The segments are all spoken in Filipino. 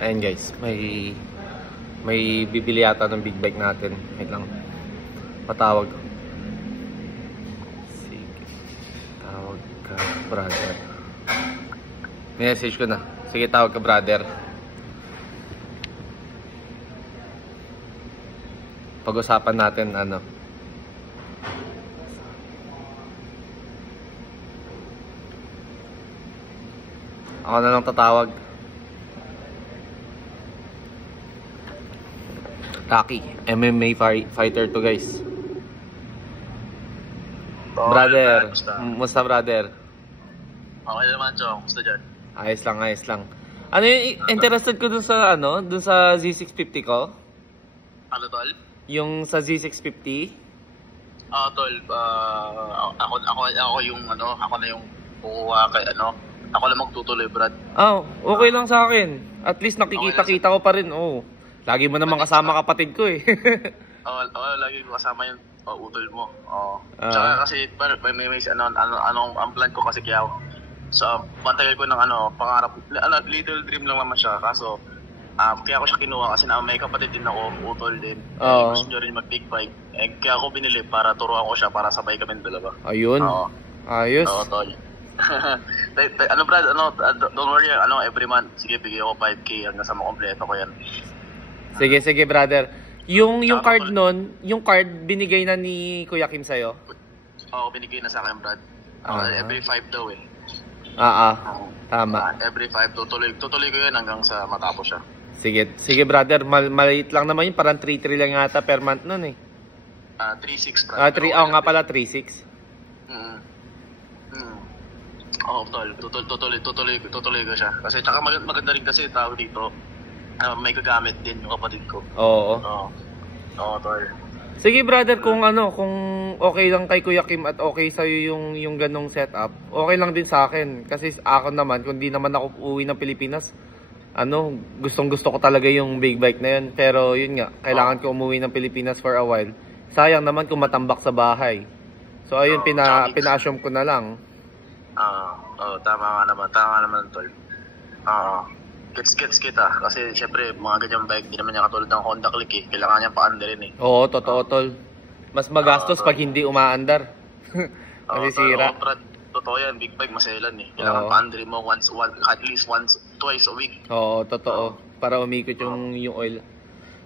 Ayan guys, may bibili yata ng big bike natin. Wait lang. Patawag. Sige. Tawag ka, brother. Message ko na. Sige, tawag ka, brother. Pag-usapan natin ano. Ako na lang tatawag. Taki, MMA fighter to guys. Brother, musta brother? Okay naman, Chong. Gusto dyan? Ayos lang, ayos lang. Ano yung interested ko dun sa ano? Dun sa Z650 ko? Ano, tol? Yung sa Z650? Tol, ako yung ano, ako na yung kukuha kay ano. Ako lang magtutuloy, Brad. Okay lang sa akin. At least nakikita-kita ko pa rin. Oh. Lagi mo naman kasama kapatid ko eh. Lagi ko kasama yung utol mo. Tsaka kasi may ang plan ko kasi kaya so pantagal ko ng pangarap, little dream lang naman siya. Kaso kaya ako siya kinuha kasi may kapatid din ako, utol din. Gusto niya rin mag big bike. Kaya ako binili para turuan ko siya para sabay kami dalawa. Ayun. Ayos. Tol. Brad, don't worry, every month, sige, bigay ako 5K hanggang sa makompleto ko yan. Sige, brother. Yung card nun, yung card binigay na ni Kuya Kim sa'yo? Oo, binigay na sa akin, Brad. Every 5 daw eh. Tama. Every 5, tutuloy ko yun hanggang sa matapos siya. Sige brother, maliit lang naman yun, parang 3-3 lang yata per month nun eh. 3-6, Brad. Nga pala, 3-6. Tutuloy ko siya. Kasi tsaka maganda rin kasi tao dito. May gagamit din yung kapatid ko. Oo, tol. Sige brother, kung okay lang kay Kuya Kim at okay sa'yo yung ganong setup, okay lang din sa akin. Kasi ako naman, kung di naman ako uuwi ng Pilipinas, gustong-gusto ko talaga yung big bike na yun. Pero yun nga, kailangan ko umuwi ng Pilipinas for a while. Sayang naman kung matambak sa bahay. So ayun, pina-assume ko na lang. Tama naman, tol. Gets kita. Kasi syempre, mga ganyang bike, di naman niya katulad ng Honda Click eh. Kailangan niya paandarin eh. Oo, totoo, tol. Mas magastos pag hindi umaandar. Masisira. Totoo yan, big bike maselan eh. Kailangan paandarin mo at least twice a week. Oo, totoo. Para umikot yung oil.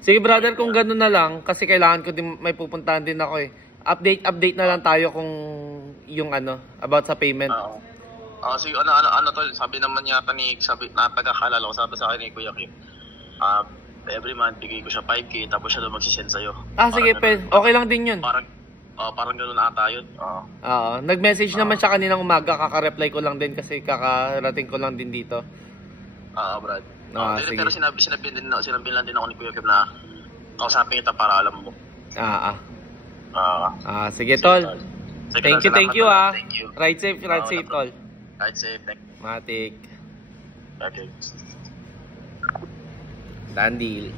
Sige brother, kung gano'n na lang, kasi kailangan ko din, may pupuntahan din ako eh. Update na lang tayo kung yung about sa payment. Sige, tol, sabi naman yata napagkakalala ko, sabi sa akin ni Kuya Kim, every month bigay ko siya 5K, tapos siya doon magsisend sa'yo. Sige, okay lang din yun. Parang gano'n ata yun. Nag-message naman siya kaninang umaga, kaka-reply ko lang din kasi kakarating ko lang din dito. Brad. Pero sinabi lang din ako ni Kuya Kim na kausapin kita para alam mo. Sige, tol. Thank you. Thank you. Ride safe, tol. Ride safe. Matik. Okay. Done deal.